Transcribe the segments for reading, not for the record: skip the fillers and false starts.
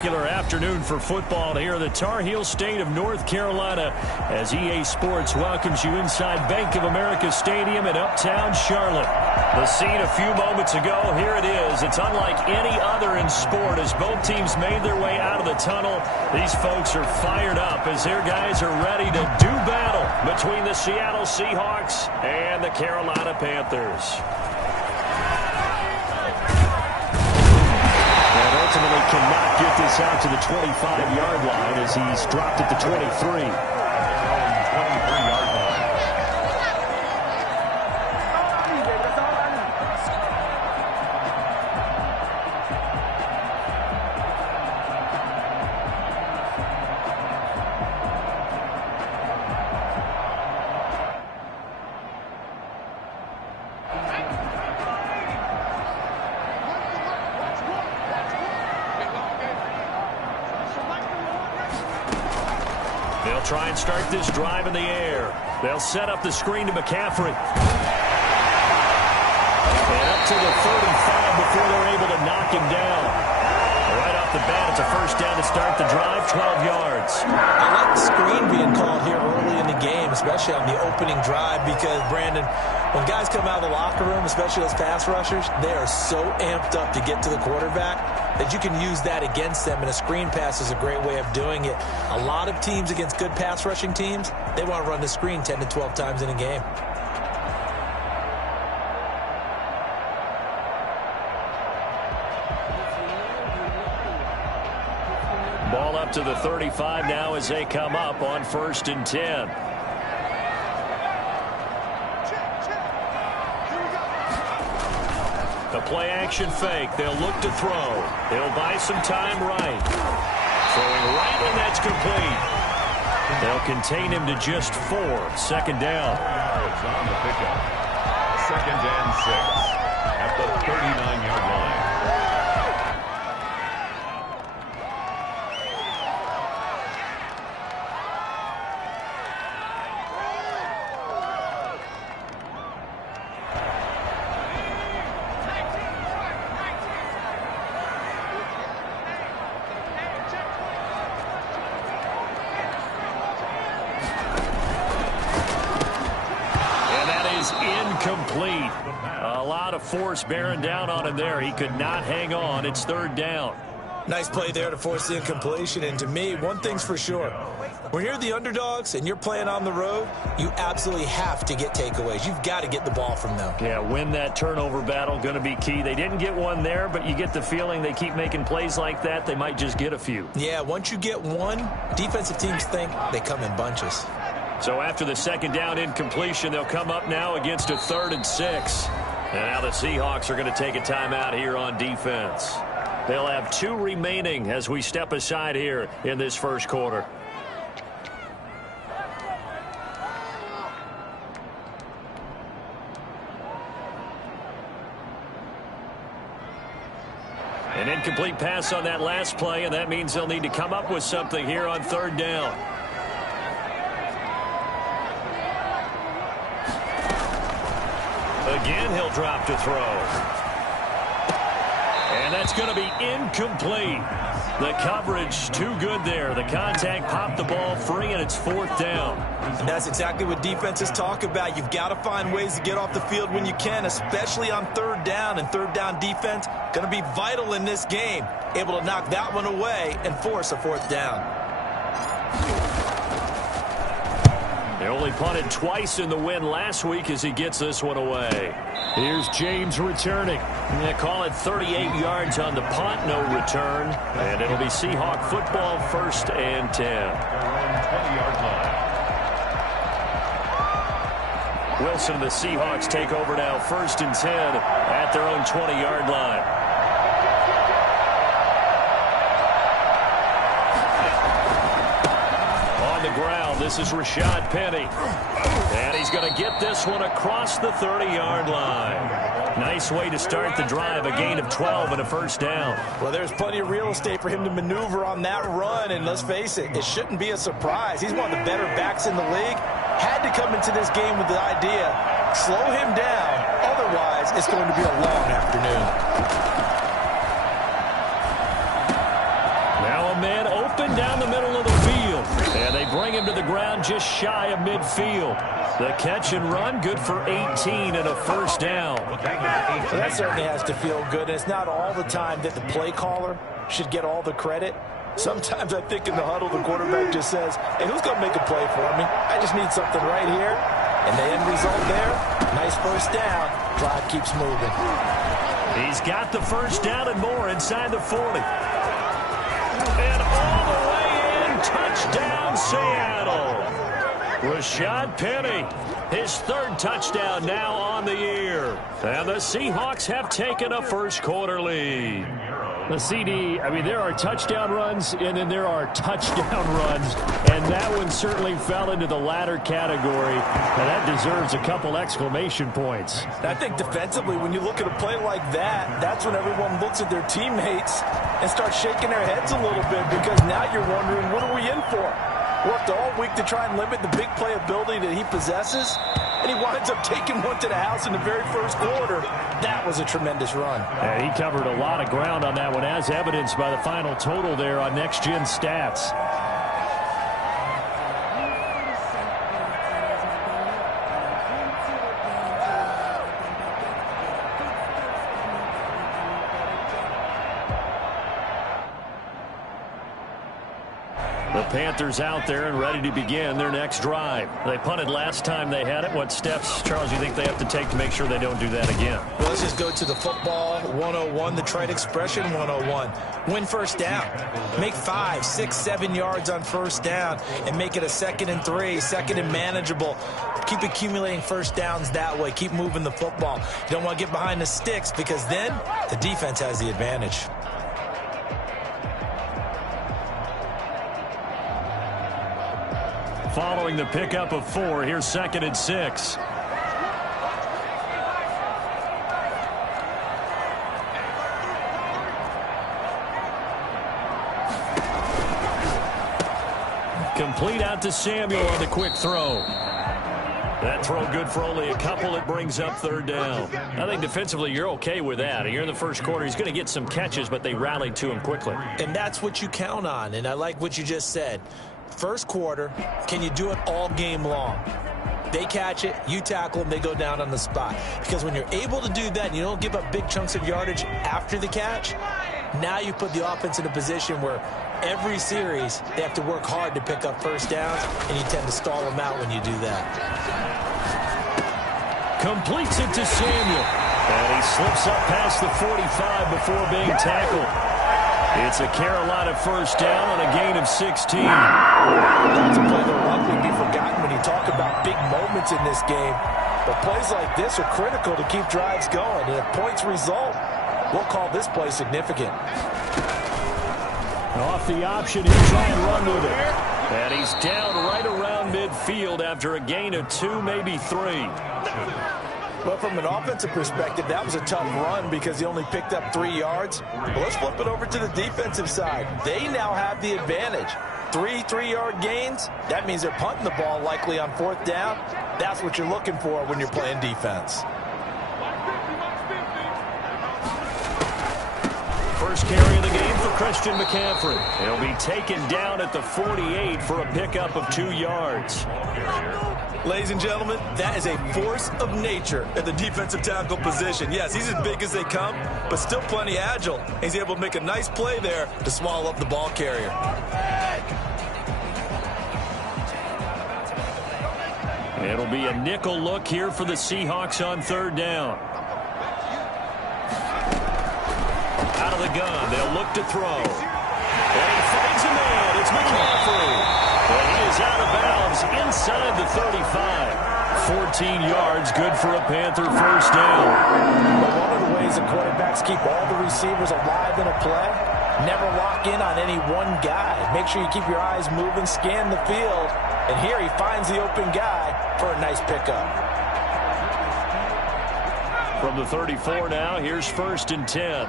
Afternoon for football here in the Tar Heel state of North Carolina as EA Sports welcomes you inside Bank of America Stadium in Uptown Charlotte. The scene a few moments ago, here it is. It's unlike any other in sport as both teams made their way out of the tunnel. These folks are fired up as their guys are ready to do battle between the Seattle Seahawks and the Carolina Panthers. Ultimately cannot get this out to the 25-yard line as he's dropped at the 23. 23-yard line. They'll try and start this drive in the air. They'll set up the screen to McCaffrey. And up to the 35 before they're able to knock him down. Right off the bat, it's a first down to start the drive, 12 yards. I like the screen being called here early in the game, especially on the opening drive, because, Brandon, when guys come out of the locker room, especially those pass rushers, they are so amped up to get to the quarterback that you can use that against them, and a screen pass is a great way of doing it. A lot of teams against good pass rushing teams, they want to run the screen 10 to 12 times in a game. Ball up to the 35 now as they come up on 1st and 10. A play-action fake. They'll look to throw. They'll buy some time right. Throwing right, and that's complete. They'll contain him to just 4. 2nd down. It's on the pickup. 2nd and 6 at the 39-yard line. Incomplete. A lot of force bearing down on him there. He could not hang on. It's 3rd down. Nice play there to force the incompletion. And to me, one thing's for sure. When you're the underdogs and you're playing on the road, you absolutely have to get takeaways. You've got to get the ball from them. Yeah, win that turnover battle. Going to be key. They didn't get one there, but you get the feeling they keep making plays like that. They might just get a few. Yeah, once you get one, defensive teams think they come in bunches. So after the 2nd down incompletion, they'll come up now against a 3rd and 6. And now the Seahawks are going to take a timeout here on defense. They'll have 2 remaining as we step aside here in this first quarter. An incomplete pass on that last play, and that means they'll need to come up with something here on 3rd down. Again, he'll drop to throw. And that's going to be incomplete. The coverage too good there. The contact popped the ball free, and it's 4th down. And that's exactly what defenses talk about. You've got to find ways to get off the field when you can, especially on 3rd down. And 3rd down defense going to be vital in this game. Able to knock that one away and force a 4th down. They only punted twice in the win last week as he gets this one away. Here's James returning. They call it 38 yards on the punt, no return. And it'll be Seahawk football, 1st and 10. 20-yard line. Wilson and the Seahawks take over now, 1st and 10 at their own 20-yard line. Ground. This is Rashad Penny. And he's going to get this one across the 30-yard line. Nice way to start the drive, a gain of 12 and a 1st down. Well, there's plenty of real estate for him to maneuver on that run, and let's face it, it shouldn't be a surprise. He's one of the better backs in the league. Had to come into this game with the idea, slow him down, otherwise it's going to be a long afternoon. the ground just shy of midfield. The catch and run, good for 18 and a first down. Well, that certainly has to feel good. And it's not all the time that the play caller should get all the credit. Sometimes I think in the huddle, the quarterback just says, hey, who's going to make a play for me? I just need something right here. And the end result there, nice first down. Drive keeps moving. He's got the first down and more inside the 40. And all the way in, touchdown Seattle. Rashad Penny, his third touchdown now on the year. And the Seahawks have taken a first quarter lead. The CD, I mean, there are touchdown runs, and then there are touchdown runs, and that one certainly fell into the latter category, and that deserves a couple exclamation points. I think defensively, when you look at a play like that, that's when everyone looks at their teammates and starts shaking their heads a little bit, because now you're wondering, what are we in for? Worked all week to try and limit the big playability that he possesses, and he winds up taking one to the house in the very first quarter. That was a tremendous run. And he covered a lot of ground on that one, as evidenced by the final total there on Next Gen Stats. The Panthers out there and ready to begin their next drive. They punted last time they had it. What steps, Charles, you think they have to take to make sure they don't do that again? Well, let's just go to the football 101, the trite expression 101. Win first down. Make 5, 6, 7 yards on first down and make it a 2nd and 3, 2nd and manageable. Keep accumulating first downs that way. Keep moving the football. You don't want to get behind the sticks, because then the defense has the advantage. Following the pickup of 4, here's 2nd and 6. Complete out to Samuel on the quick throw. That throw good for only a couple. It brings up 3rd down. I think defensively you're okay with that. You're in the first quarter. He's going to get some catches, but they rallied to him quickly. And that's what you count on, and I like what you just said. First quarter, can you do it all game long? They catch it, you tackle them, they go down on the spot. Because when you're able to do that and you don't give up big chunks of yardage after the catch, now you put the offense in a position where every series they have to work hard to pick up first downs, and you tend to stall them out when you do that. Completes it to Samuel. And he slips up past the 45 before being tackled. It's a Carolina first down on a gain of 16. That's a play that will likely be forgotten when you talk about big moments in this game. But plays like this are critical to keep drives going. And if points result, we'll call this play significant. Off the option, he'll try and run with it. And he's down right around midfield after a gain of 2, maybe 3. But from an offensive perspective, that was a tough run because he only picked up 3 yards. But let's flip it over to the defensive side. They now have the advantage. 3 3-yard gains, that means they're punting the ball likely on 4th down. That's what you're looking for when you're playing defense. First carry of the game for Christian McCaffrey. He'll be taken down at the 48 for a pickup of 2 yards. Ladies and gentlemen, that is a force of nature at the defensive tackle position. Yes, he's as big as they come, but still plenty agile. He's able to make a nice play there to swallow up the ball carrier. It'll be a nickel look here for the Seahawks on 3rd down. Out of the gun, they'll look to throw. And he finds a man. It's McCaffrey. Well, he is out of bounds inside the 35. 14 yards, good for a Panther first down. But one of the ways the quarterbacks keep all the receivers alive in a play, never lock in on any one guy. Make sure you keep your eyes moving, scan the field. And here he finds the open guy for a nice pickup. From the 34 now, here's 1st and 10.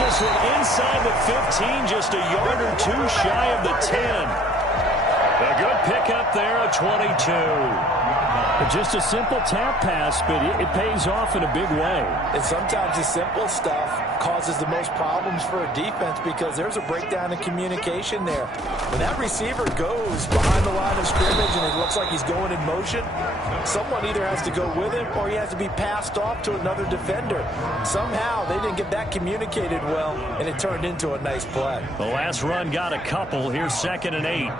This one inside the 15, just a yard or two shy of the 10. A good pickup there, a 22. Just a simple tap pass, but it pays off in a big way. And sometimes the simple stuff causes the most problems for a defense because there's a breakdown in communication there. When that receiver goes behind the line of scrimmage and it looks like he's going in motion, someone either has to go with him or he has to be passed off to another defender. Somehow they didn't get that communicated well, and it turned into a nice play. The last run got a couple. Here's 2nd and 8.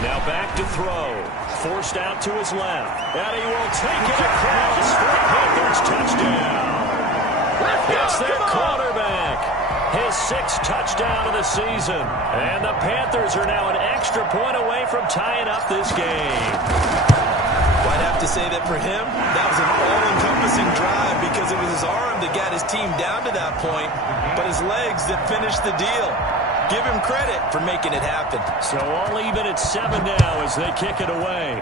Now back to throw. Forced out to his left. And he will take it across for a Panthers touchdown. It's their quarterback. His 6th touchdown of the season. And the Panthers are now an extra point away from tying up this game. I'd have to say that for him, that was an all-encompassing drive because it was his arm that got his team down to that point, but his legs that finished the deal. Give him credit for making it happen. So all even at 7 now as they kick it away.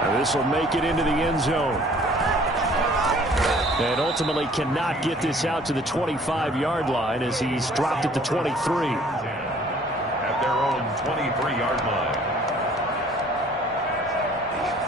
And this will make it into the end zone. And ultimately cannot get this out to the 25-yard line as he's dropped at the 23. At their own 23-yard line.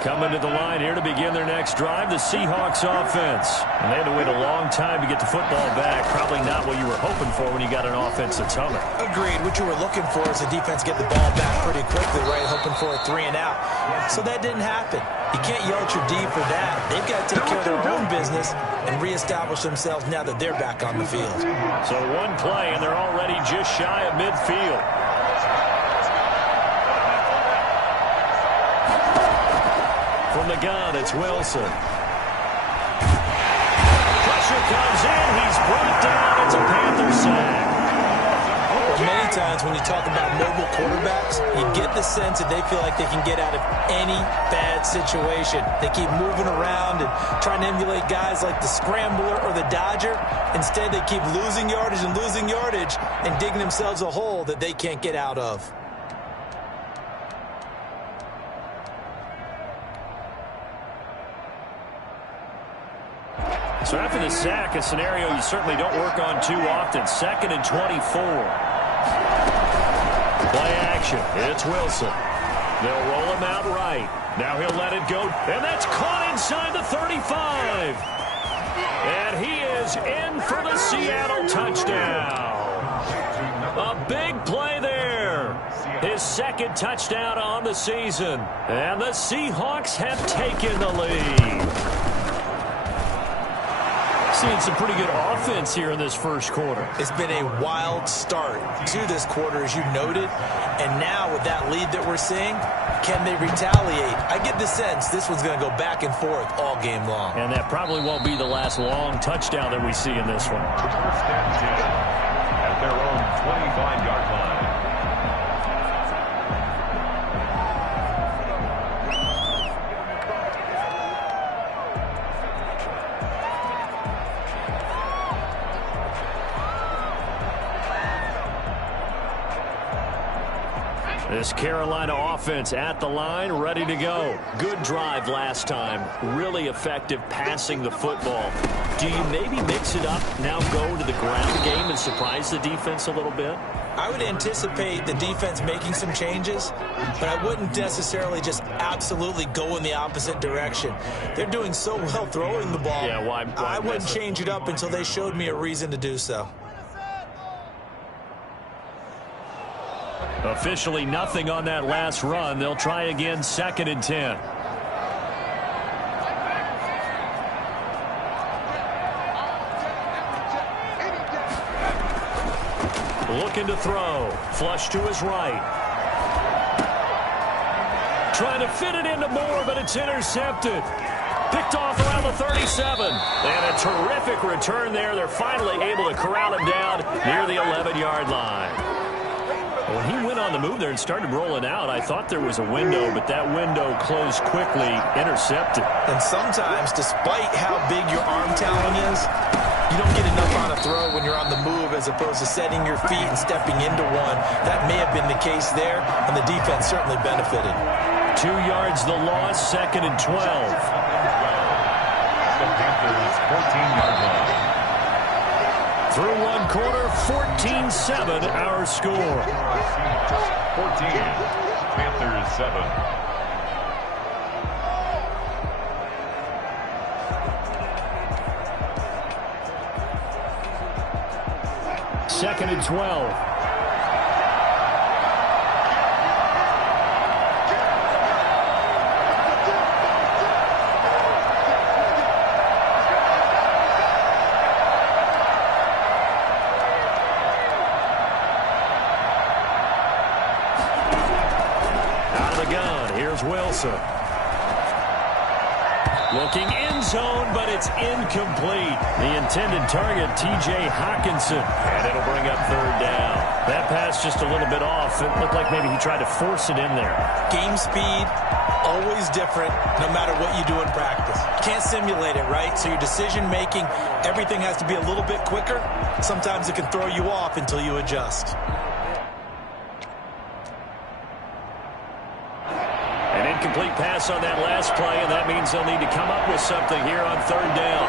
Coming to the line here to begin their next drive, the Seahawks offense. And they had to wait a long time to get the football back. Probably not what you were hoping for when you got an offense that's humming. Agreed. What you were looking for is the defense get the ball back pretty quickly, right? Hoping for a 3 and out. So that didn't happen. You can't yell at your D for that. They've got to take care of their own business and reestablish themselves now that they're back on the field. So one play, and they're already just shy of midfield. From the gun, it's Wilson. Pressure comes in. He's brought down. It's a Panther sack. Many times when you talk about mobile quarterbacks, you get the sense that they feel like they can get out of any bad situation. They keep moving around and trying to emulate guys like the Scrambler or the Dodger. Instead, they keep losing yardage and digging themselves a hole that they can't get out of. So after the sack, a scenario you certainly don't work on too often. 2nd and 24. Play action. It's Wilson. They'll roll him out right. Now he'll let it go. And that's caught inside the 35. And he is in for the Seattle touchdown. A big play there. His 2nd touchdown on the season. And the Seahawks have taken the lead. Seeing some pretty good offense here in this first quarter. It's been a wild start to this quarter, as you noted. And now with that lead that we're seeing, can they retaliate? I get the sense this one's going to go back and forth all game long. And that probably won't be the last long touchdown that we see in this one. First and 10 at their own 25-yard line. This Carolina offense at the line, ready to go. Good drive last time. Really effective passing the football. Do you maybe mix it up, now go to the ground game and surprise the defense a little bit? I would anticipate the defense making some changes, but I wouldn't necessarily just absolutely go in the opposite direction. They're doing so well throwing the ball. Yeah, why I wouldn't change it up until they showed me a reason to do so. Officially nothing on that last run. They'll try again, 2nd and 10. Looking to throw. Flush to his right. Trying to fit it into Moore, but it's intercepted. Picked off around the 37. And a terrific return there. They're finally able to corral him down near the 11-yard line. When he went on the move there and started rolling out, I thought there was a window, but that window closed quickly, intercepted. And sometimes, despite how big your arm talent is, you don't get enough on a throw when you're on the move as opposed to setting your feet and stepping into one. That may have been the case there, and the defense certainly benefited. 2 yards the loss, 2nd and 12. The Panthers' 14-yard line. Through 1 quarter, 14-7 our score. 14, Panthers 7. Second and 12. Out of the gun, here's Wilson. Looking end zone, but it's incomplete. The intended target, T.J. Hockenson. And it'll bring up 3rd down. That pass just a little bit off. It looked like maybe he tried to force it in there. Game speed, always different, no matter what you do in practice. Can't simulate it, right? So your decision-making, everything has to be a little bit quicker. Sometimes it can throw you off until you adjust. An incomplete pass on that last play, and that means they'll need to come up with something here on 3rd down.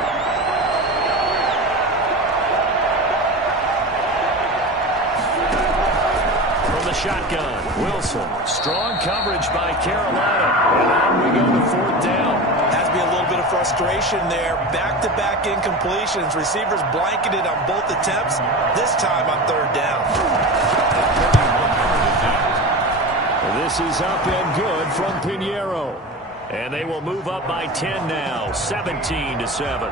From the shotgun, Wilson. Strong coverage by Carolina. And on we go to 4th down. Has to be a little bit of frustration there. Back-to-back incompletions. Receivers blanketed on both attempts, this time on 3rd down. This is up and good from Pinheiro. And they will move up by 10 now, 17-7.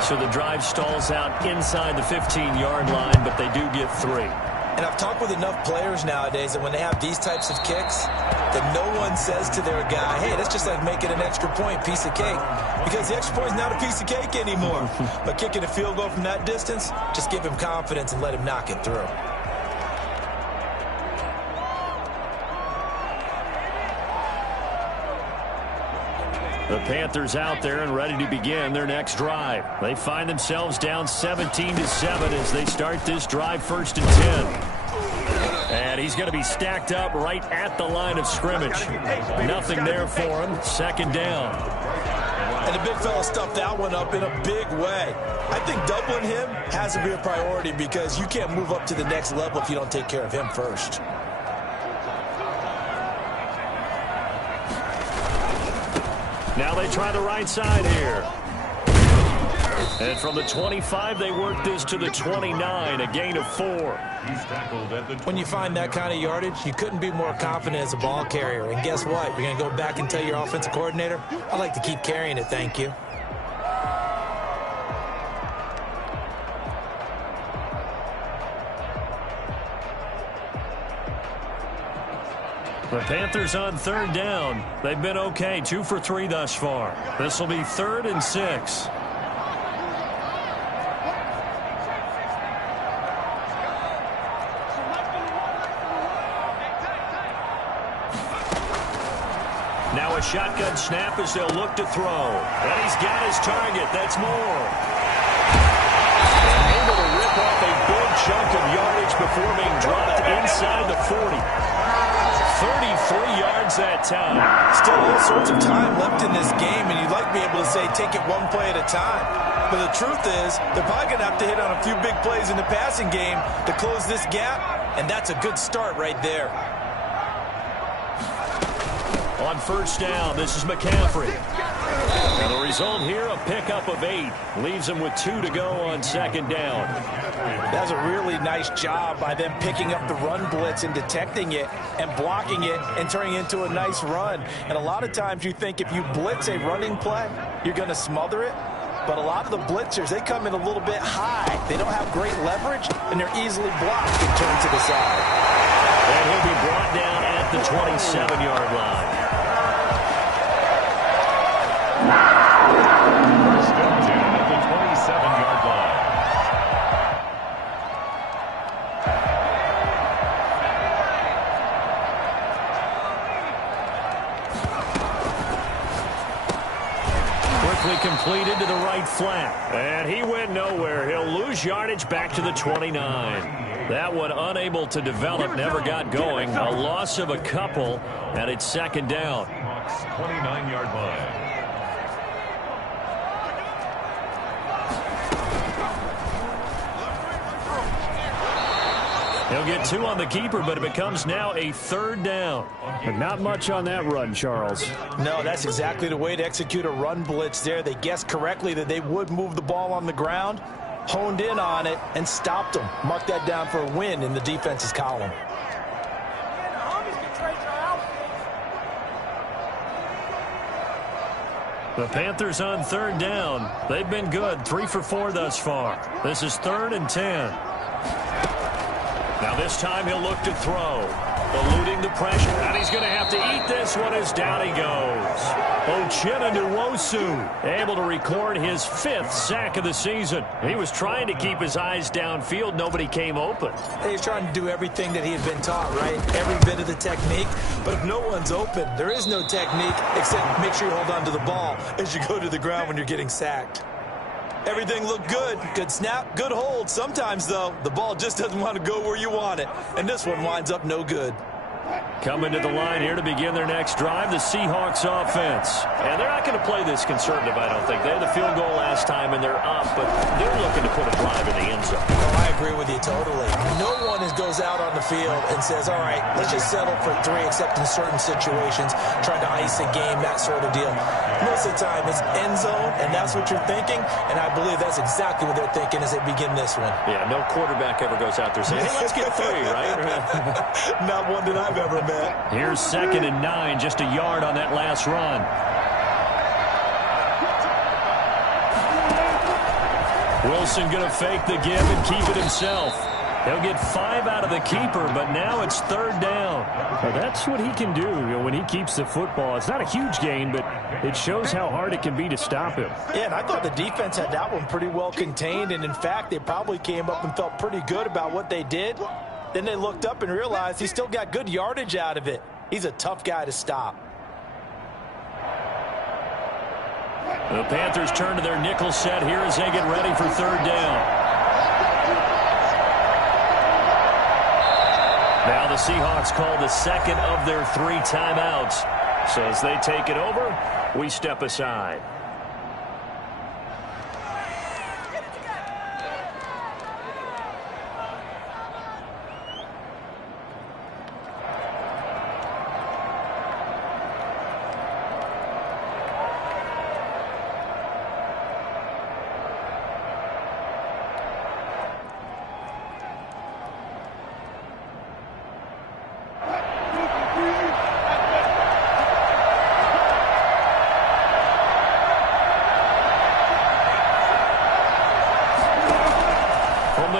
So the drive stalls out inside the 15-yard line, but they do get 3. And I've talked with enough players nowadays that when they have these types of kicks, that no one says to their guy, hey, that's just like making an extra point, piece of cake. Because the extra point is not a piece of cake anymore. But kicking a field goal from that distance, just give him confidence and let him knock it through. The Panthers out there and ready to begin their next drive. They find themselves down 17-7 as they start this drive, 1st and 10. And he's going to be stacked up right at the line of scrimmage. Nothing there for him. 2nd down. And the big fella stuffed that one up in a big way. I think doubling him has to be a priority because you can't move up to the next level if you don't take care of him first. Now they try the right side here. And from the 25, they work this to the 29, a gain of 4. When you find that kind of yardage, you couldn't be more confident as a ball carrier. And guess what? You're going to go back and tell your offensive coordinator, I'd like to keep carrying it, thank you. The Panthers on 3rd down. They've been okay, 2 for 3 thus far. This will be 3rd and 6. Now a shotgun snap as they'll look to throw. And he's got his target. That's Moore. And able to rip off a big chunk of yardage before being dropped inside the 40. 33 yards that time. Still all sorts of time left in this game, and you'd like to be able to say take it one play at a time. But the truth is, they're probably going to have to hit on a few big plays in the passing game to close this gap, and that's a good start right there. On 1st down, this is McCaffrey. And the result here, a pickup of 8. Leaves them with 2 to go on 2nd down. That's a really nice job by them picking up the run blitz and detecting it and blocking it and turning it into a nice run. And a lot of times you think if you blitz a running play, you're going to smother it. But a lot of the blitzers, they come in a little bit high. They don't have great leverage, and they're easily blocked and turned to the side. And he'll be brought down at the 27-yard line. First and 10 at the 27-yard line. Quickly completed to the right flat. And he went nowhere. He'll lose yardage back to the 29. That one unable to develop, never got going. A loss of a couple, and it's second down. 29-yard line. He'll get 2 on the keeper, but it becomes now a third down. But not much on that run, Charles. No, that's exactly the way to execute a run blitz there. They guessed correctly that they would move the ball on the ground, honed in on it, and stopped them. Mark that down for a win in the defense's column. The Panthers on third down. They've been good, 3 for 4 thus far. This is 3rd and 10. Now this time he'll look to throw. Eluding the pressure. And he's going to have to eat this one as down he goes. Nwosu able to record his 5th sack of the season. He was trying to keep his eyes downfield. Nobody came open. He's trying to do everything that he had been taught, right? Every bit of the technique. But if no one's open, there is no technique except make sure you hold on to the ball as you go to the ground when you're getting sacked. Everything looked good. Good snap, good hold. Sometimes, though, the ball just doesn't want to go where you want it. And this one winds up no good. Coming to the line here to begin their next drive, the Seahawks offense. And they're not going to play this conservative, I don't think. They had the field goal last time, and they're up, but they're looking to put a drive in the end zone. Oh, I agree with you totally. No one goes out on the field and says, all right, let's just settle for 3, except in certain situations, trying to ice a game, that sort of deal. Most of the time, it's end zone, and that's what you're thinking, and I believe that's exactly what they're thinking as they begin this one. Yeah, no quarterback ever goes out there saying, hey, let's get 3, right? Not one that I've ever met. Here's 2nd and 9, just a yard on that last run. Wilson going to fake the give and keep it himself. He'll get 5 out of the keeper, but now it's 3rd down. Well, that's what he can do, when he keeps the football. It's not a huge gain, but it shows how hard it can be to stop him. Yeah, and I thought the defense had that one pretty well contained, and in fact, they probably came up and felt pretty good about what they did. Then they looked up and realized he still got good yardage out of it. He's a tough guy to stop. The Panthers turn to their nickel set here as they get ready for 3rd down. Now the Seahawks call the 2nd of their 3 timeouts. So as they take it over, we step aside.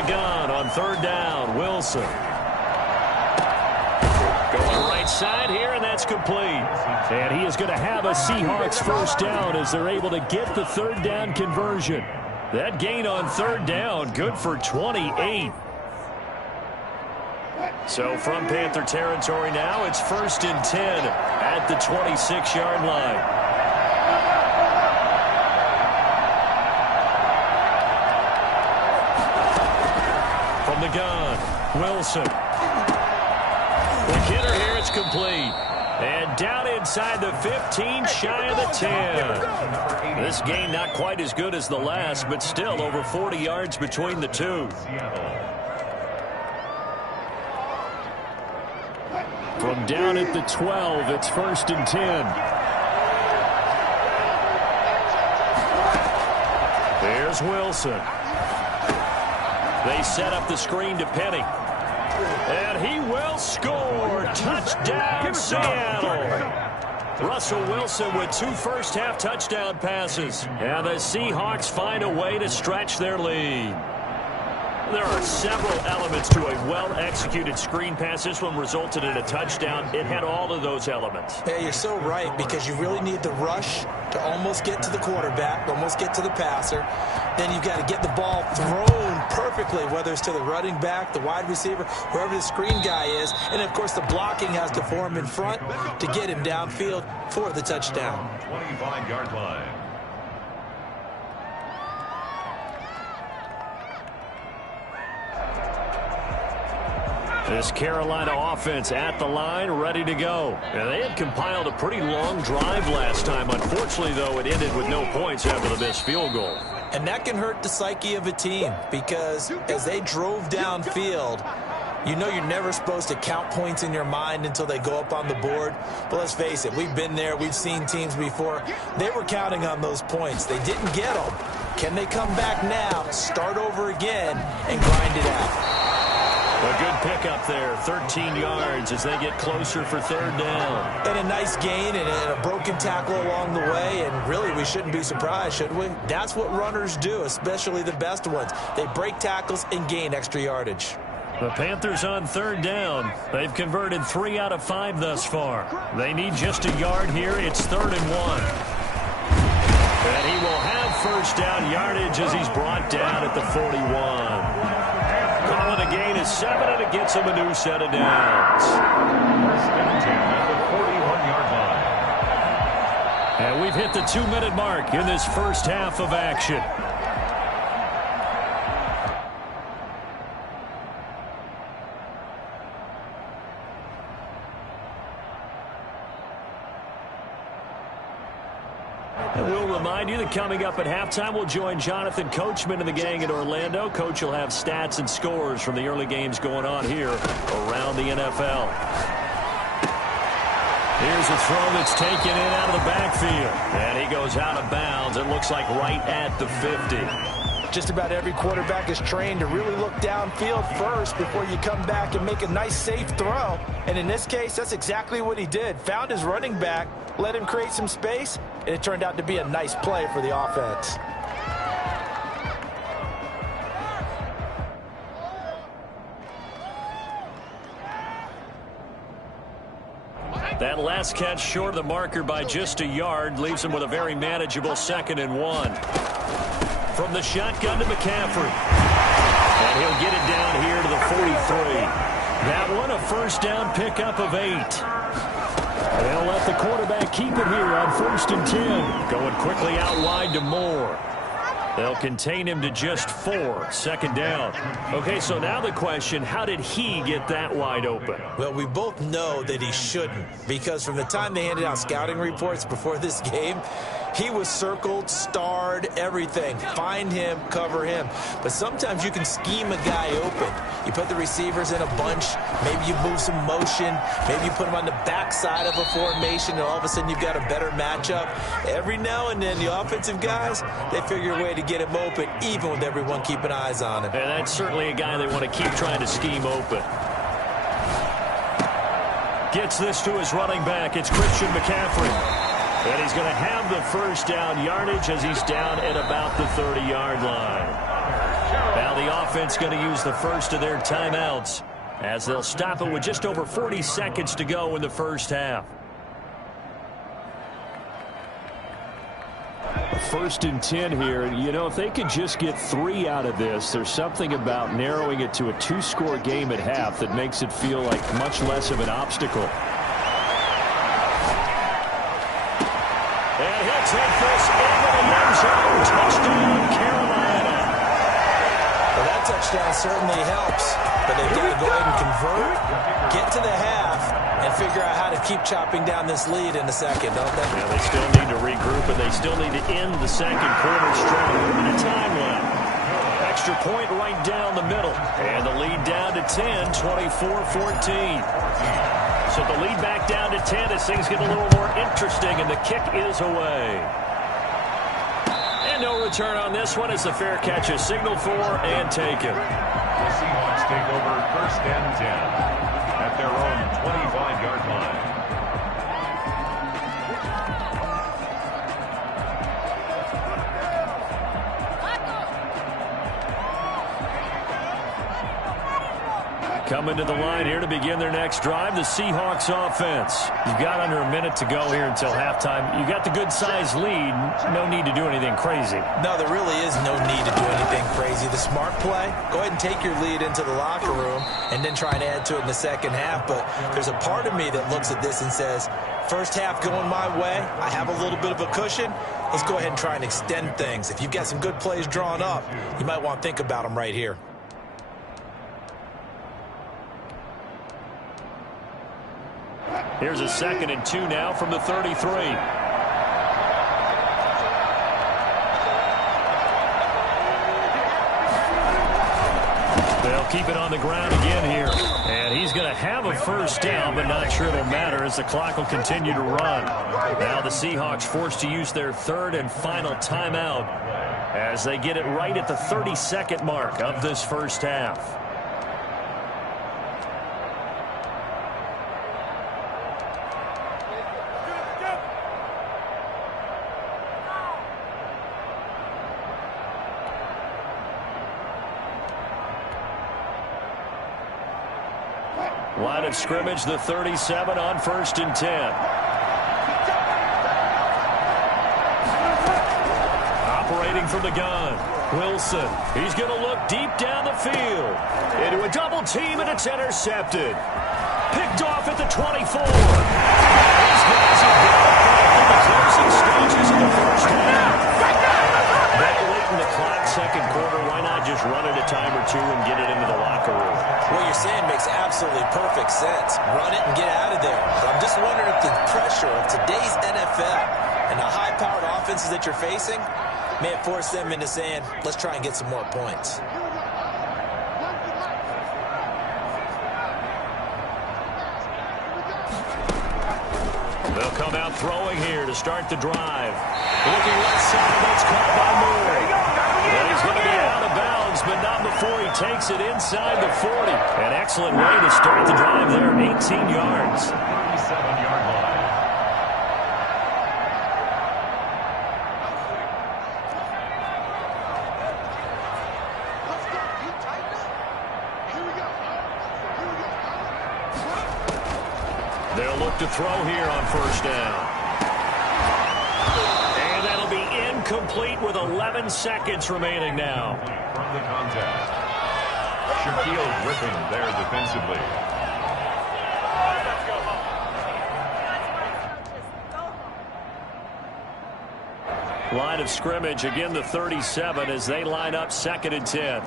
Gun on 3rd down, Wilson. Going right side here, and that's complete. And he is going to have a Seahawks 1st down as they're able to get the 3rd down conversion. That gain on 3rd down, good for 28. So from Panther territory now, it's 1st and 10 at the 26-yard line. From the gun, Wilson. The kidder here, it's complete. And down inside the 15, shy of the 10. This game not quite as good as the last, but still over 40 yards between the two. From down at the 12, it's 1st and 10. There's Wilson. They set up the screen to Penny. And he will score. Touchdown, Seattle. Russell Wilson with 2 first-half touchdown passes. And the Seahawks find a way to stretch their lead. There are several elements to a well-executed screen pass. This one resulted in a touchdown. It had all of those elements. Yeah, you're so right, because you really need the rush to almost get to the quarterback, almost get to the passer. Then you've got to get the ball thrown perfectly, whether it's to the running back, the wide receiver, wherever the screen guy is. And, of course, the blocking has to form in front to get him downfield for the touchdown. 25-yard line. This Carolina offense at the line, ready to go. And they had compiled a pretty long drive last time. Unfortunately, though, it ended with no points after the missed field goal. And that can hurt the psyche of a team because as they drove downfield, you know you're never supposed to count points in your mind until they go up on the board. But let's face it, we've been there. We've seen teams before. They were counting on those points. They didn't get them. Can they come back now, start over again, and grind it out? A good pickup there, 13 yards as they get closer for third down. And a nice gain and a broken tackle along the way, and really we shouldn't be surprised, should we? That's what runners do, especially the best ones. They break tackles and gain extra yardage. The Panthers on third down. They've converted 3 out of 5 thus far. They need just a yard here. It's 3rd and 1. And he will have first down yardage as he's brought down at the 41. Calling a gain of 7, and it gets him a new set of downs. 1st and 10 at the 41-yard line. And we've hit the 2-minute mark in this first half of action. And we'll remind you that coming up at halftime, we'll join Jonathan Coachman and the gang in Orlando. Coach will have stats and scores from the early games going on here around the NFL. Here's a throw that's taken in out of the backfield. And he goes out of bounds. It looks like right at the 50. Just about every quarterback is trained to really look downfield first before you come back and make a nice, safe throw. And in this case, that's exactly what he did. Found his running back, let him create some space, and it turned out to be a nice play for the offense. That last catch short of the marker by just a yard leaves him with a very manageable 2nd and 1. From the shotgun to McCaffrey. And he'll get it down here to the 43. That one a first down pickup of 8. They'll let the quarterback keep it here on 1st and 10. Going quickly out wide to Moore. They'll contain him to just 4. 2nd down. Okay, so now the question, how did he get that wide open? Well, we both know that he shouldn't, because from the time they handed out scouting reports before this game, he was circled, starred, everything. Find him, cover him. But sometimes you can scheme a guy open. You put the receivers in a bunch. Maybe you move some motion. Maybe you put them on the backside of a formation, and all of a sudden you've got a better matchup. Every now and then, the offensive guys, they figure a way to get him open, even with everyone keeping eyes on him. And that's certainly a guy they want to keep trying to scheme open. Gets this to his running back. It's Christian McCaffrey. And he's going to have the first down yardage as he's down at about the 30-yard line. Now the offense going to use the first of their timeouts as they'll stop it with just over 40 seconds to go in the first half. 1st and 10 here. You know, if they could just get 3 out of this, there's something about narrowing it to a 2-score game at half that makes it feel like much less of an obstacle. And he'll take this into the end zone. Touchdown, Carolina. Well, that touchdown certainly helps, but they've got to go ahead and convert, get to the half, and figure out how to keep chopping down this lead in the second, don't they? Yeah, they still need to regroup, and they still need to end the second quarter strong. A bit of time left. Extra point right down the middle. And the lead down to 10, 24-14. So the lead back down to 10 as things get a little more interesting, and the kick is away. And no return on this one as the fair catch is signaled for and taken. The Seahawks take over 1st and 10 at their own 25-yard line. Coming to the line here to begin their next drive, the Seahawks offense. You've got under a minute to go here until halftime. You got the good-sized lead. No need to do anything crazy. No, there really is no need to do anything crazy. The smart play, go ahead and take your lead into the locker room and then try and add to it in the second half. But there's a part of me that looks at this and says, first half going my way, I have a little bit of a cushion. Let's go ahead and try and extend things. If you've got some good plays drawn up, you might want to think about them right here. Here's a 2nd and 2 now from the 33. They'll keep it on the ground again here. And he's going to have a first down, but not sure it'll matter as the clock will continue to run. Now the Seahawks forced to use their 3rd and final timeout as they get it right at the 32nd mark of this first half. Line of scrimmage, the 37 on 1st and 10. Operating from the gun. Wilson. He's going to look deep down the field. Into a double team, and it's intercepted. Picked off at the 24. These guys have been in the closing stages of the first half. That late in the clock, second quarter, why not just run it a time or two and get it into the locker room? What you're saying makes absolutely perfect sense. Run it and get out of there. But I'm just wondering if the pressure of today's NFL and the high-powered offenses that you're facing may have forced them into saying, let's try and get some more points. They'll come out throwing here to start the drive. Looking left side, that's caught by Moore. And he's going to be out of bounds, but not before he takes it inside the 40. An excellent way to start the drive there, 18 yards. 37-yard line. They'll look to throw here on first down. And that'll be incomplete with 11 seconds remaining now. From the contact. Shaquille Griffin there defensively. Line of scrimmage, again the 37 as they line up 2nd and 10.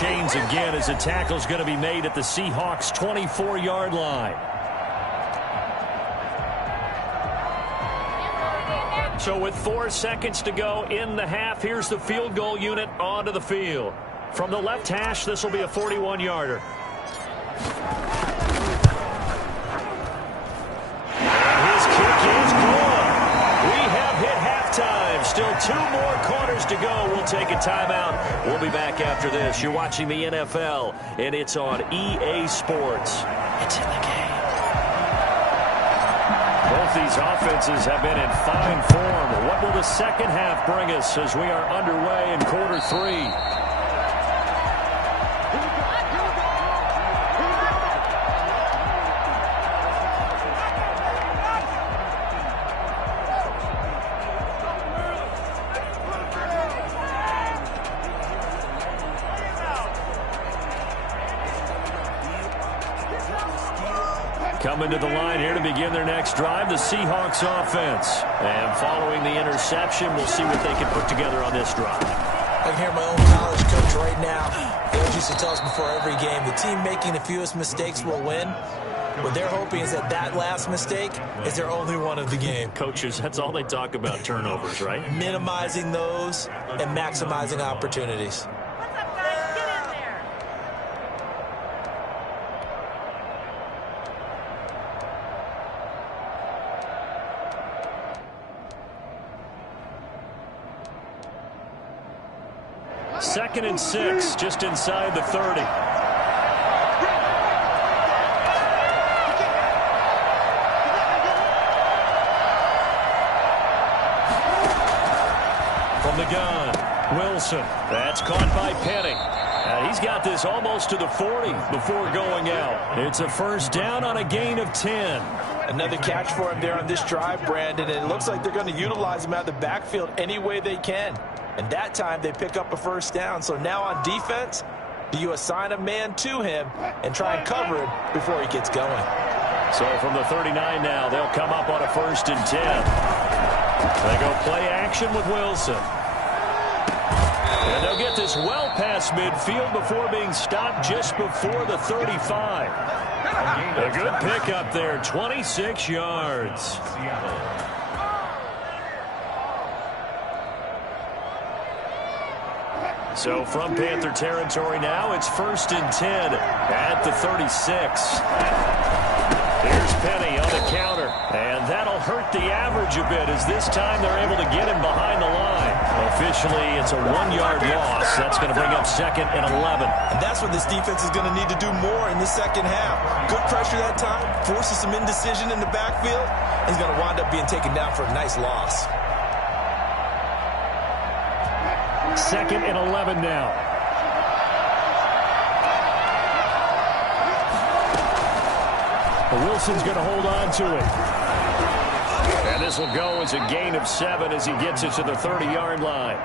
Chains again as a tackle's going to be made at the Seahawks 24-yard line. So with 4 seconds to go in the half, here's the field goal unit onto the field. From the left hash, this will be a 41-yarder. And his kick is good. We have hit halftime. Still 2 more quarters to go. We'll take a timeout. We'll be back after this. You're watching the NFL, and it's on EA Sports. It's in the game. Both these offenses have been in fine form. What will the second half bring us as we are underway in quarter 3? Coming to the line here to begin their next drive, the Seahawks offense. And following the interception, we'll see what they can put together on this drive. I can hear my own college coach right now. They always used to tell us before every game, the team making the fewest mistakes will win. What they're hoping is that that last mistake is their only one of the game. Coaches, that's all they talk about, turnovers, right? Minimizing those and maximizing opportunities. Second and 6, just inside the 30. From the gun, Wilson. That's caught by Penny. He's got this almost to the 40 before going out. It's a first down on a gain of 10. Another catch for him there on this drive, Brandon, and it looks like they're going to utilize him out of the backfield any way they can. And that time they pick up a first down. So now on defense, Do you assign a man to him and try and cover him before he gets going? So from the 39 now, they'll come up on a 1st and 10. They go play action with Wilson. And they'll get this well past midfield before being stopped just before the 35. A good pickup there, 26 yards. So from Panther territory now, it's 1st and 10 at the 36. Here's Penny on the counter, and that'll hurt the average a bit as this time they're able to get him behind the line. Officially, it's a 1-yard loss. That's going to bring up 2nd and 11. And that's what this defense is going to need to do more in the second half. Good pressure that time, forces some indecision in the backfield, and he's going to wind up being taken down for a nice loss. 2nd and 11 now. Wilson's going to hold on to it. And this will go as a gain of 7 as he gets it to the 30-yard line.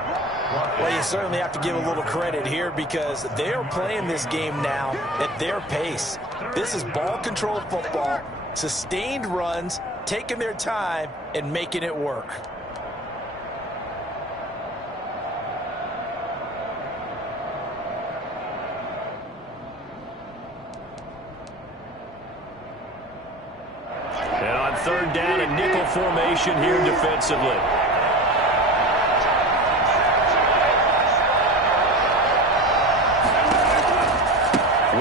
Well, you certainly have to give a little credit here because they are playing this game now at their pace. This is ball control football, sustained runs, taking their time, and making it work. And on 3rd down, a nickel formation here defensively.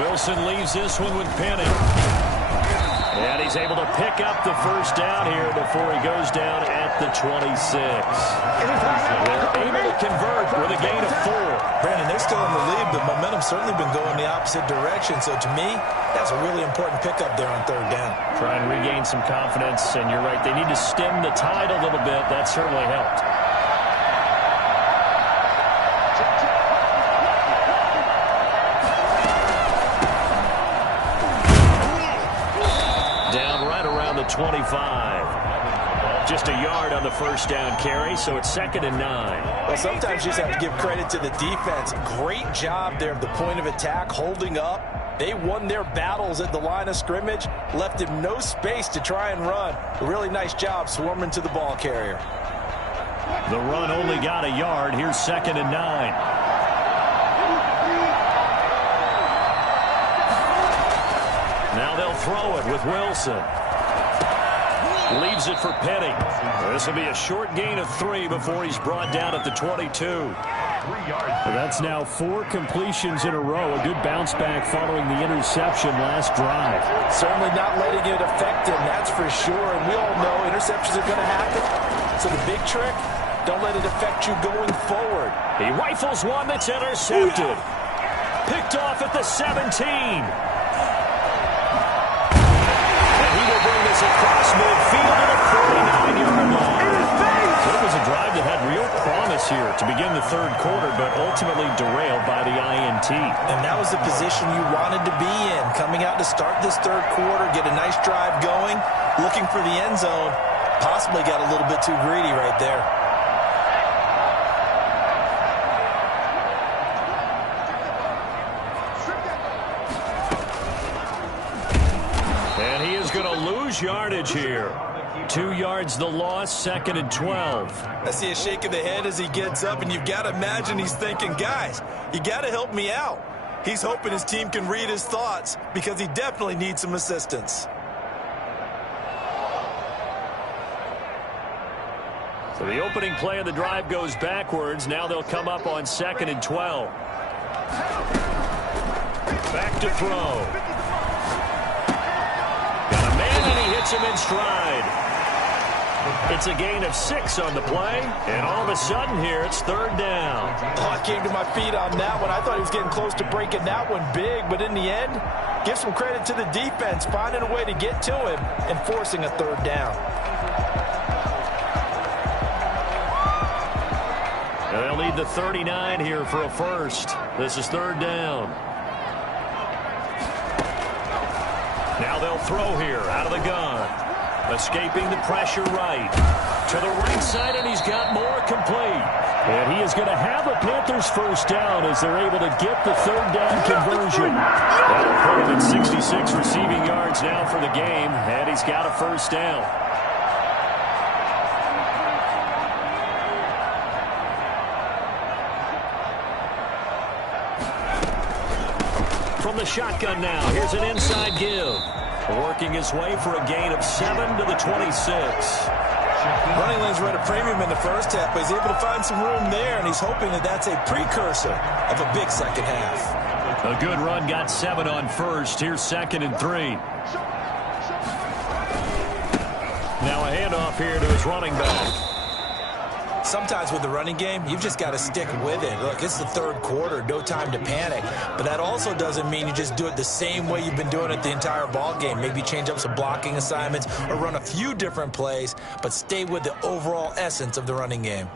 Wilson leaves this one with Penny. And he's able to pick up the 1st down here before he goes down at the 26. They're able to convert with a gain of 4. Brandon, they're still in the lead, but momentum's certainly been going the opposite direction. So to me, that's a really important pickup there on 3rd down. Try and regain some confidence, and you're right, they need to stem the tide a little bit. That certainly helped. Down right around the 25. Just a yard on the 1st down carry, so it's 2nd and 9. Well, sometimes you just have to give credit to the defense. Great job there at the point of attack, holding up. They won their battles at the line of scrimmage, left him no space to try and run. A really nice job swarming to the ball carrier. The run only got a yard. Here's 2nd and 9. Now they'll throw it with Wilson. Leaves it for Penny. This will be a short gain of 3 before he's brought down at the 22. Well, that's now 4 completions in a row. A good bounce back following the interception last drive. Certainly not letting it affect him, that's for sure. And we all know interceptions are going to happen. So the big trick, don't let it affect you going forward. He rifles one that's intercepted. Picked off at the 17. Bring this across midfield to the 49-yard line. So it was a drive that had real promise here to begin the 3rd quarter, but ultimately derailed by the INT. And that was the position you wanted to be in, coming out to start this 3rd quarter, get a nice drive going, looking for the end zone. Possibly got a little bit too greedy right there. Yardage here. 2 yards the loss, 2nd and 12. I see a shake of the head as he gets up, and you've got to imagine he's thinking, guys, you got to help me out. He's hoping his team can read his thoughts because he definitely needs some assistance. So the opening play of the drive goes backwards. Now they'll come up on 2nd and 12. Back to throw. Hits him in stride. It's a gain of 6 on the play, and all of a sudden here it's 3rd down. Oh, I came to my feet on that one. I thought he was getting close to breaking that one big, but in the end, give some credit to the defense, finding a way to get to him and forcing a 3rd down. And they'll need the 39 here for a first. This is 3rd down. Now they'll throw here out of the gun. Escaping the pressure right. To the right side, and he's got more complete. And he is going to have a Panthers first down as they're able to get the third down conversion. That'll put him at 66 receiving yards now for the game, and he's got a first down. From the shotgun now, here's an inside give. Working his way for a gain of 7 to the 26. Running lanes were at a premium in the first half, but he's able to find some room there, and he's hoping that that's a precursor of a big second half. A good run, got 7 on first. Here's 2nd and 3. Now a handoff here to his running back. Sometimes with the running game, you've just got to stick with it. Look, it's the third quarter, no time to panic. But that also doesn't mean you just do it the same way you've been doing it the entire ball game. Maybe change up some blocking assignments or run a few different plays, but stay with the overall essence of the running game.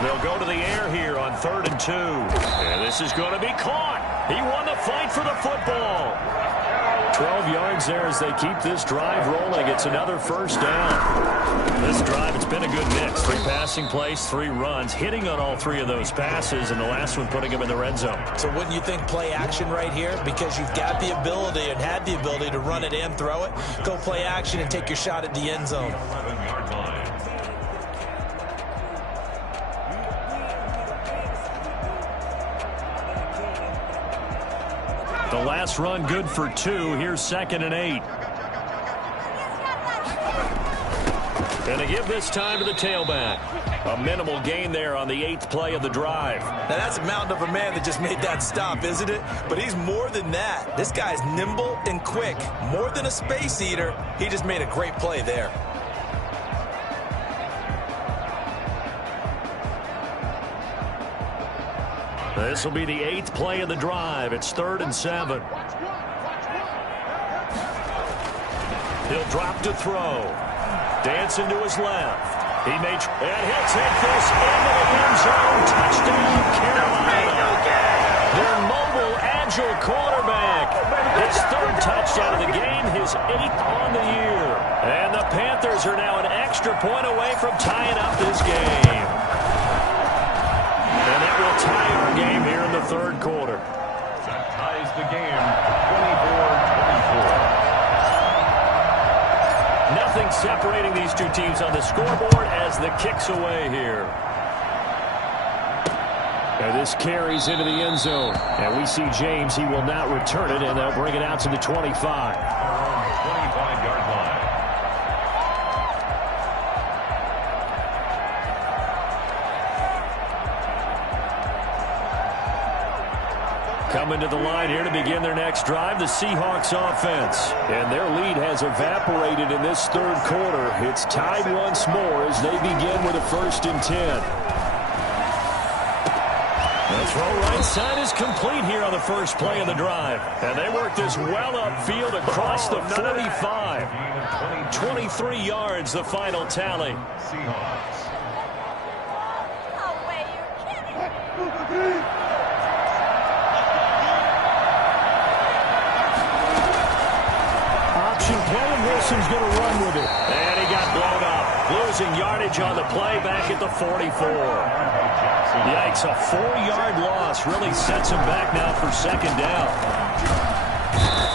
They'll go to the air here on 3rd and 2. And this is going to be caught. He won the fight for the football. 12 yards there as they keep this drive rolling. It's another first down. This drive, it's been a good mix. 3 passing plays, 3 runs, hitting on all 3 of those passes, and the last one putting him in the red zone. So wouldn't you think play action right here? Because you've got the ability and had the ability to run it and throw it. Go play action and take your shot at the end zone. The last run good for 2. Here's 2nd and 8. And they give this time to the tailback. A minimal gain there on the 8th play of the drive. Now that's a mountain of a man that just made that stop, isn't it? But he's more than that. This guy's nimble and quick. More than a space eater. He just made a great play there. This will be the 8th play of the drive. It's 3rd and 7. He'll drop to throw. Dancing to his left. And he'll take this into the end zone. Touchdown, Carolina. Their mobile, agile quarterback. His 3rd touchdown of the game, his 8th on the year. And the Panthers are now an extra point away from tying up this game. And that will tie our game here in the 3rd quarter. That ties the game, 24-24. Nothing separating these two teams on the scoreboard as the kick's away here. And this carries into the end zone. And we see James, he will not return it, and they'll bring it out to the 25. 25-yard line. Coming to the line here to begin their next drive, the Seahawks offense. And their lead has evaporated in this 3rd quarter. It's tied once more as they begin with a 1st and 10. The throw right side is complete here on the first play of the drive. And they work this well upfield across the 45. 23 yards, the final tally. Seahawks. No way, you're kidding me. Play, and Wilson's going to run with it. And he got blown up. Losing yardage on the play back at the 44. Yikes, a 4-yard loss really sets him back now for 2nd down.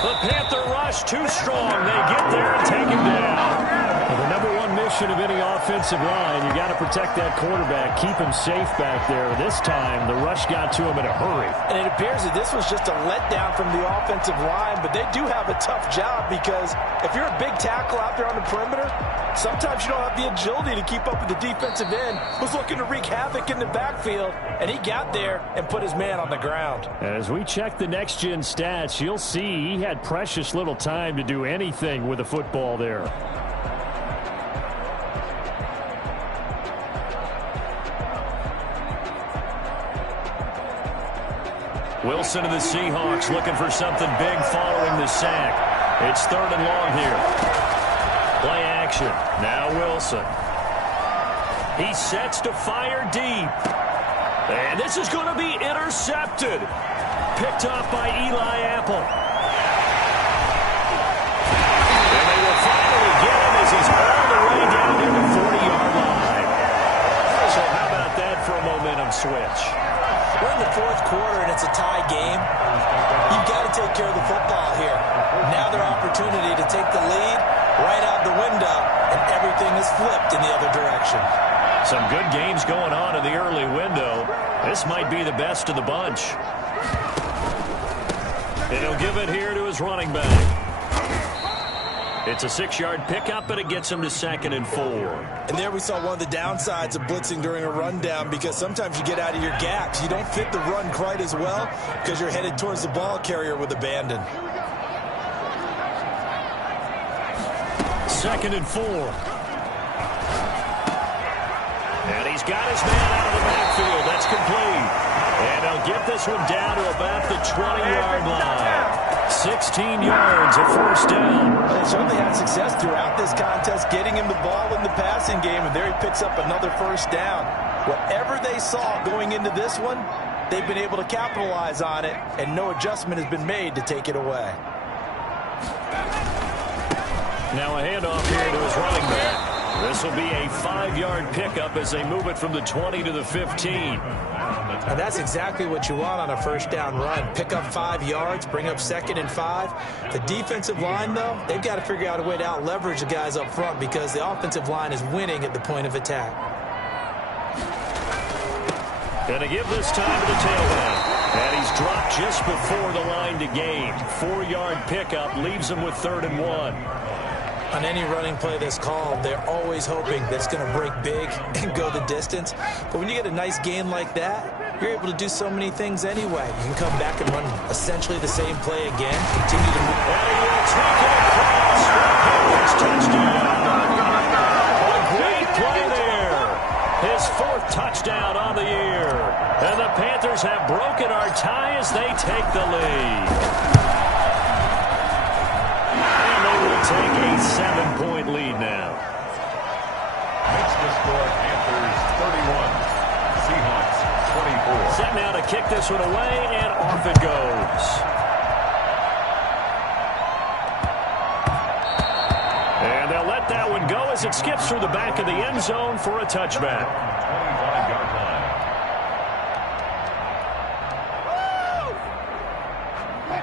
The Panther rush too strong. They get there and take him down. Well, the number 1 mission of any offensive line, you got to protect that quarterback, keep him safe back there. This time, the rush got to him in a hurry. And it appears that this was just a letdown from the offensive line, but they do have a tough job because if you're a big tackle out there on the perimeter, sometimes you don't have the agility to keep up with the defensive end who's looking to wreak havoc in the backfield, and he got there and put his man on the ground. As we check the next-gen stats, you'll see he had precious little time to do anything with the football there. Wilson and the Seahawks looking for something big following the sack. It's 3rd and long here. Play action. Now Wilson. He sets to fire deep. And this is going to be intercepted. Picked off by Eli Apple. And they will finally get him as he's all the way down to the 40-yard line. So how about that for a momentum switch? We're in the fourth quarter, and it's a tie game. You've got to take care of the football here. Now their opportunity to take the lead right out the window, and everything is flipped in the other direction. Some good games going on in the early window. This might be the best of the bunch. And he'll give it here to his running back. It's a 6-yard pickup, and it gets him to 2nd and 4. And there we saw one of the downsides of blitzing during a rundown, because sometimes you get out of your gaps. You don't fit the run quite as well because you're headed towards the ball carrier with abandon. 2nd and 4. And he's got his man out of the backfield. That's complete. And they'll get this one down to about the 20-yard line. 16 yards, a first down. They certainly had success throughout this contest, getting him the ball in the passing game, and there he picks up another first down. Whatever they saw going into this one, they've been able to capitalize on it, and no adjustment has been made to take it away. Now a handoff here to his running back. This will be a 5-yard pickup as they move it from the 20 to the 15. And that's exactly what you want on a first down run. Pick up 5 yards, bring up 2nd and 5. The defensive line, though, they've got to figure out a way to out-leverage the guys up front because the offensive line is winning at the point of attack. Going to give this time to the tailback. And he's dropped just before the line to gain. 4-yard pickup leaves him with 3rd and 1. On any running play that's called, they're always hoping that it's going to break big and go the distance. But when you get a nice gain like that, you're able to do so many things anyway. You can come back and run essentially the same play again, continue to move. And he will take it across for a Panthers touchdown. A great play there. His 4th touchdown on the year. And the Panthers have broken our tie as they take the lead. Take a 7-point lead now. Makes the score Panthers 31, Seahawks 24. Set now to kick this one away, and off it goes. And they'll let that one go as it skips through the back of the end zone for a touchback. 25-yard line.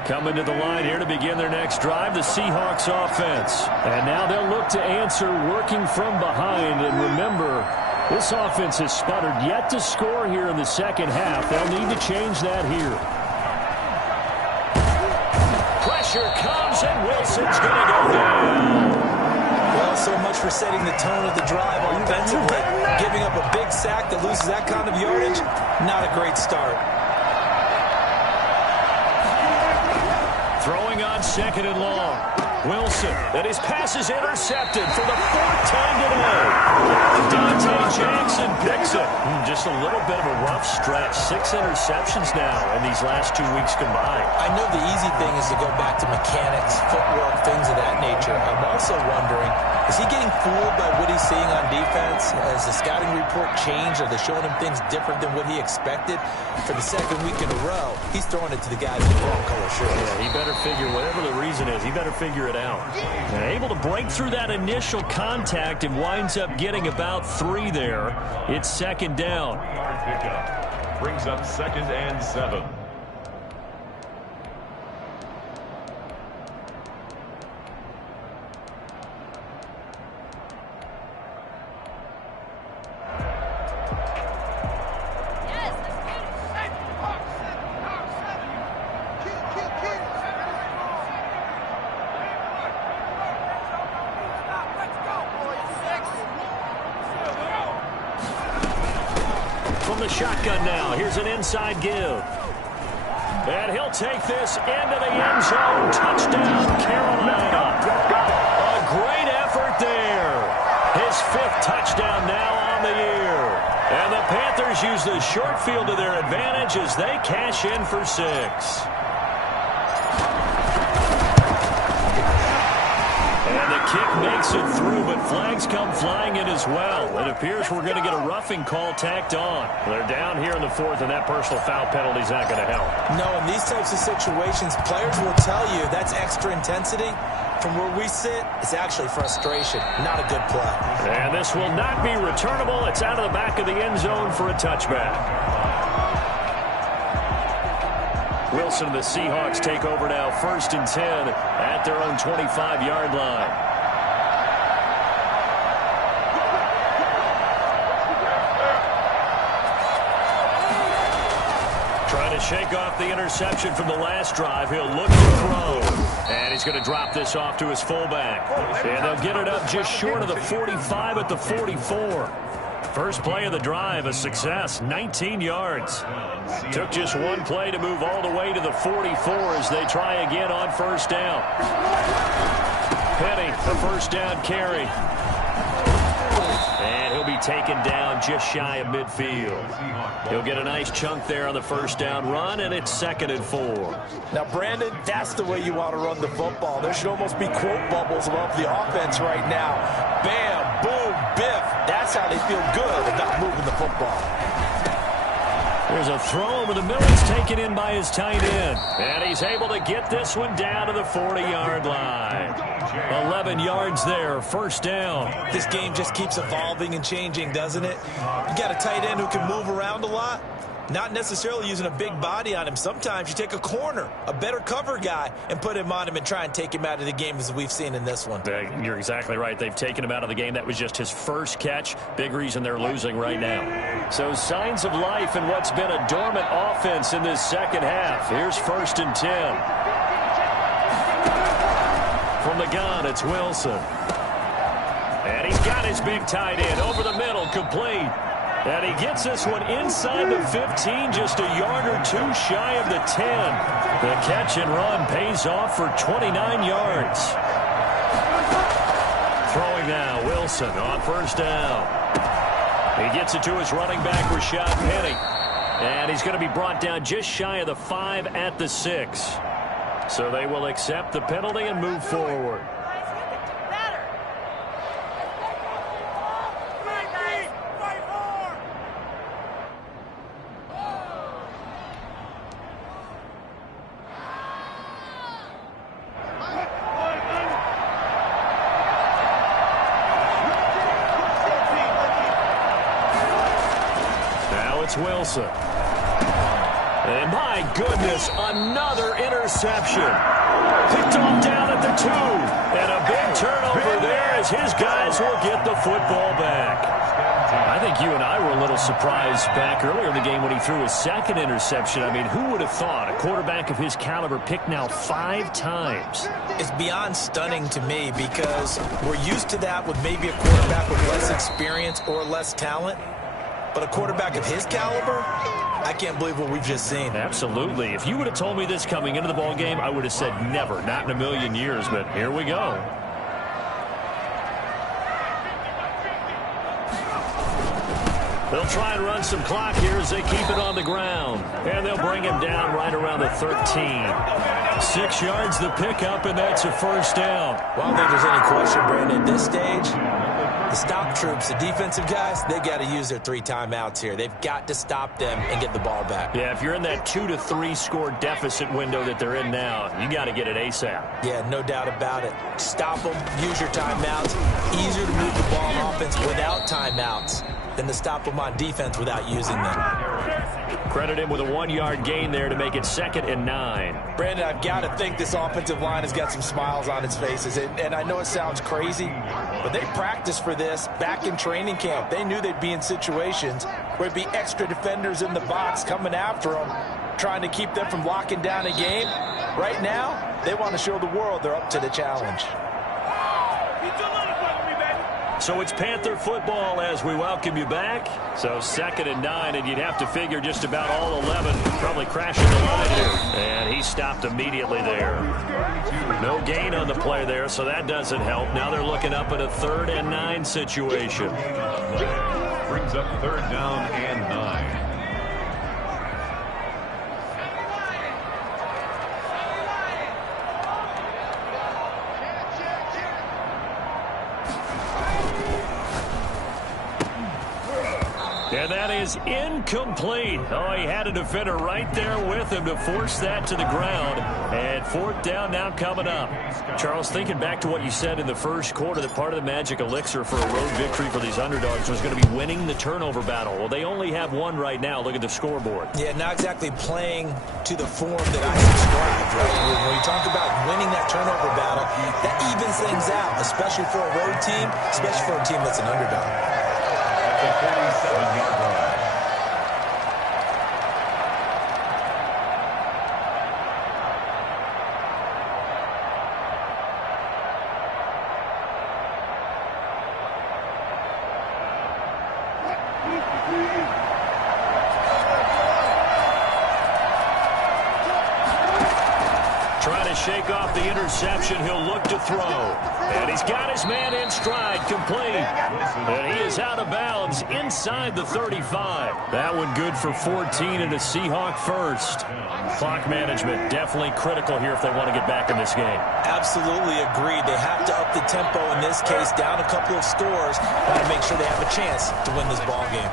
Coming to the line here to begin their next drive, the Seahawks offense. And now they'll look to answer working from behind. And remember, this offense has sputtered yet to score here in the second half. They'll need to change that here. Pressure comes, and Wilson's going to go down. Well, so much for setting the tone of the drive offensively. Giving up a big sack that loses that kind of yardage, not a great start. Throwing on 2nd and long. Wilson, and his pass is intercepted for the 4th time today. Dante Jackson picks it. Just a little bit of a rough stretch. 6 interceptions now in these last 2 weeks combined. I know the easy thing is to go back to mechanics, footwork, things of that nature. I'm also wondering, is he getting fooled by what he's seeing on defense? Has the scouting report changed? Are they showing him things different than what he expected? For the 2nd week in a row, he's throwing it to the guys in the wrong color shirts. Yeah, he better figure, whatever the reason is, he better figure it out. And able to break through that initial contact and winds up getting about 3 there. It's 2nd down. Pickup brings up 2nd and 7. The shotgun now. Here's an inside give. And he'll take this into the end zone. Touchdown, Carolina. A great effort there. His 5th touchdown now on the year. And the Panthers use the short field to their advantage as they cash in for 6. And the kick makes it through, but flags come flying in as well. It appears we're going to get a roughing call tacked on. They're down here in the fourth, and that personal foul penalty is not going to help. No, in these types of situations, players will tell you that's extra intensity. From where we sit, it's actually frustration, not a good play. And this will not be returnable. It's out of the back of the end zone for a touchback. Wilson and the Seahawks take over now, 1st and 10 at their own 25-yard line. Trying to shake off the interception from the last drive. He'll look to throw. And he's going to drop this off to his fullback. And they'll get it up just short of the 45 at the 44. First play of the drive, a success, 19 yards. Took just one play to move all the way to the 44 as they try again on 1st down. Penny, the 1st down carry. And he'll be taken down just shy of midfield. He'll get a nice chunk there on the 1st down run, and it's 2nd and 4. Now, Brandon, that's the way you want to run the football. There should almost be quote bubbles above the offense right now. Bam, boom, biff. That's how they feel good about moving the football. There's a throw over the middle. It's taken in by his tight end. And he's able to get this one down to the 40-yard line. 11 yards there, 1st down. This game just keeps evolving and changing, doesn't it? You got a tight end who can move around a lot. Not necessarily using a big body on him. Sometimes you take a corner, a better cover guy, and put him on him and try and take him out of the game, as we've seen in this one. You're exactly right. They've taken him out of the game. That was just his first catch. Big reason they're losing right now. So signs of life in what's been a dormant offense in this second half. Here's 1st and 10. From the gun, it's Wilson. And he's got his big tight end over the middle, complete. And he gets this one inside the 15, just a yard or two shy of the 10. The catch and run pays off for 29 yards. Throwing now, Wilson on 1st down. He gets it to his running back, Rashad Penny. And he's going to be brought down just shy of the 5 at the 6. So they will accept the penalty and move forward. Wilson. And my goodness, another interception. Picked off down at the 2. And a big turnover there as his guys will get the football back. I think you and I were a little surprised back earlier in the game when he threw his 2nd interception. I mean, who would have thought a quarterback of his caliber picked now 5 times? It's beyond stunning to me because we're used to that with maybe a quarterback with less experience or less talent. But a quarterback of his caliber, I can't believe what we've just seen. Absolutely. If you would have told me this coming into the ball game, I would have said never, not in a million years. But here we go. They'll try and run some clock here as they keep it on the ground. And they'll bring him down right around the 13. 6 yards the pickup, and that's a 1st down. Well, I don't think there's any question, Brandon. At this stage, the stop troops, the defensive guys, they got to use their 3 timeouts here. They've got to stop them and get the ball back. Yeah, if you're in that 2 to 3 score deficit window that they're in now, you got to get it ASAP. Yeah, no doubt about it. Stop them, use your timeouts. Easier to move the ball on offense without timeouts than to stop them on defense without using them. Credit him with a 1-yard gain there to make it 2nd and 9. Brandon, I've got to think this offensive line has got some smiles on its faces. And I know it sounds crazy, but they practiced for this back in training camp. They knew they'd be in situations where there'd be extra defenders in the box coming after them, trying to keep them from locking down a game. Right now, they want to show the world they're up to the challenge. So it's Panther football as we welcome you back. So 2nd and 9, and you'd have to figure just about all 11 probably crashing the line here. And he stopped immediately there. No gain on the play there, so that doesn't help. Now they're looking up at a 3rd and 9 situation. Brings up 3rd down and 9. And that is incomplete. Oh, he had a defender right there with him to force that to the ground. And fourth down now coming up. Charles, thinking back to what you said in the first quarter, that part of the magic elixir for a road victory for these underdogs was going to be winning the turnover battle. Well, they only have one right now. Look at the scoreboard. Yeah, not exactly playing to the form that I subscribe, right? When you talk about winning that turnover battle, that evens things out, especially for a road team, especially for a team that's an underdog. The 37-yard line. Trying to shake off the interception. He'll look to throw. And he's got his man in stride, complete. And he is out of bounds inside the 35. That one good for 14 and a Seahawk first. Clock management definitely critical here if they want to get back in this game. Absolutely agreed. They have to up the tempo in this case, down a couple of scores, to make sure they have a chance to win this ball game.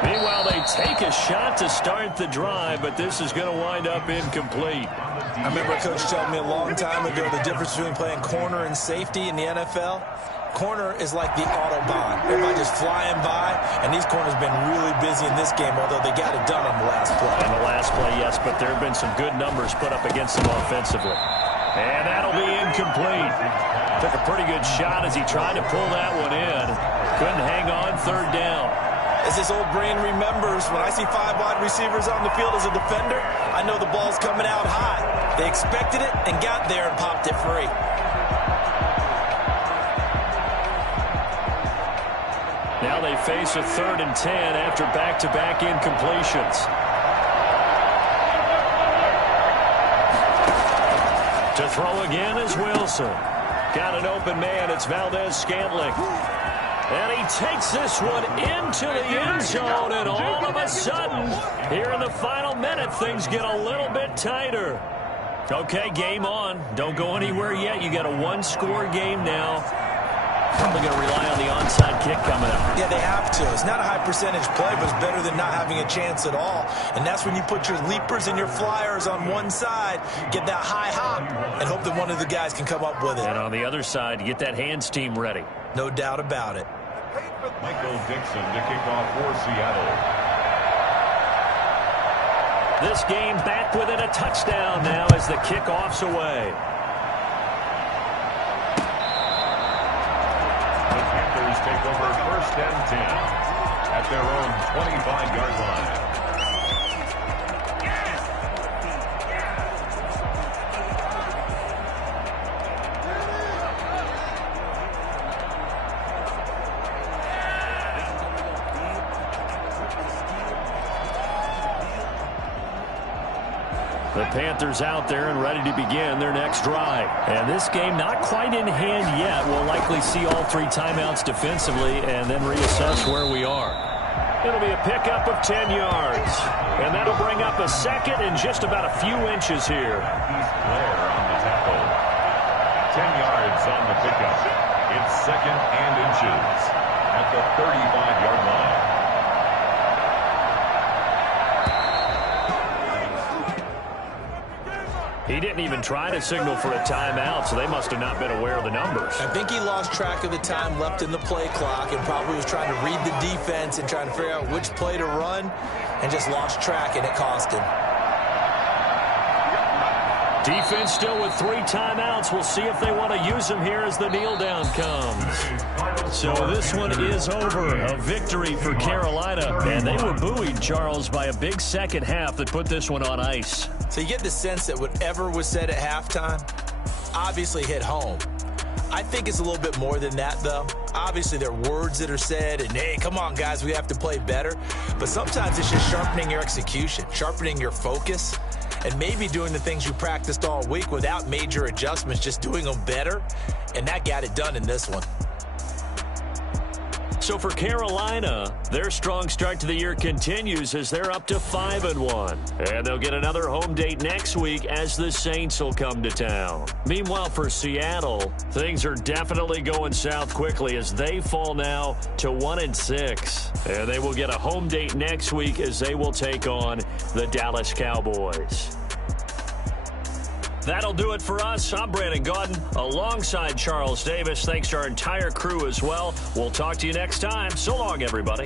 Meanwhile, they take a shot to start the drive, but this is going to wind up incomplete. I remember a coach telling me a long time ago the difference between playing corner and safety in the NFL. Corner is like the Autobahn. Everybody just flying by, and these corners have been really busy in this game, although they got it done on the last play. On the last play, yes, but there have been some good numbers put up against them offensively. And that'll be incomplete. Took a pretty good shot as he tried to pull that one in. Couldn't hang on, third down. As this old brain remembers, when I see 5 wide receivers on the field as a defender, I know the ball's coming out high. They expected it and got there and popped it free. Now they face a 3rd and 10 after back-to-back incompletions. To throw again is Wilson. Got an open man. It's Valdez-Scantling. And he takes this one into the end zone, and all of a sudden, here in the final minute, things get a little bit tighter. Okay, game on. Don't go anywhere yet. You got a one-score game now. Probably going to rely on the onside kick coming up. Yeah, they have to. It's not a high percentage play, but it's better than not having a chance at all. And that's when you put your leapers and your flyers on one side, get that high hop, and hope that one of the guys can come up with it. And on the other side, get that hands team ready. No doubt about it. Michael Dixon to kick off for Seattle. This game back within a touchdown now as the kickoff's away. The Panthers take over 1st and 10 at their own 25-yard line. The Panthers out there and ready to begin their next drive. And this game not quite in hand yet. We'll likely see all 3 timeouts defensively and then reassess where we are. It'll be a pickup of 10 yards. And that'll bring up a 2nd and just about a few inches here. He's Blair on the tackle. 10 yards on the pickup. It's 2nd and inches at the 35-yard line. He didn't even try to signal for a timeout, so they must have not been aware of the numbers. I think he lost track of the time left in the play clock and probably was trying to read the defense and trying to figure out which play to run and just lost track, and it cost him. Defense still with 3 timeouts. We'll see if they want to use them here as the kneel down comes. So this one is over. A victory for Carolina. And they were buoyed, Charles, by a big second half that put this one on ice. So you get the sense that whatever was said at halftime obviously hit home. I think it's a little bit more than that, though. Obviously, there are words that are said, and, hey, come on, guys, we have to play better. But sometimes it's just sharpening your execution, sharpening your focus, and maybe doing the things you practiced all week without major adjustments, just doing them better. And that got it done in this one. So for Carolina, their strong start to the year continues as they're up to 5-1. And they'll get another home date next week as the Saints will come to town. Meanwhile, for Seattle, things are definitely going south quickly as they fall now to 1-6. And they will get a home date next week as they will take on the Dallas Cowboys. That'll do it for us. I'm Brandon Gaudin alongside Charles Davis. Thanks to our entire crew as well. We'll talk to you next time. So long, everybody.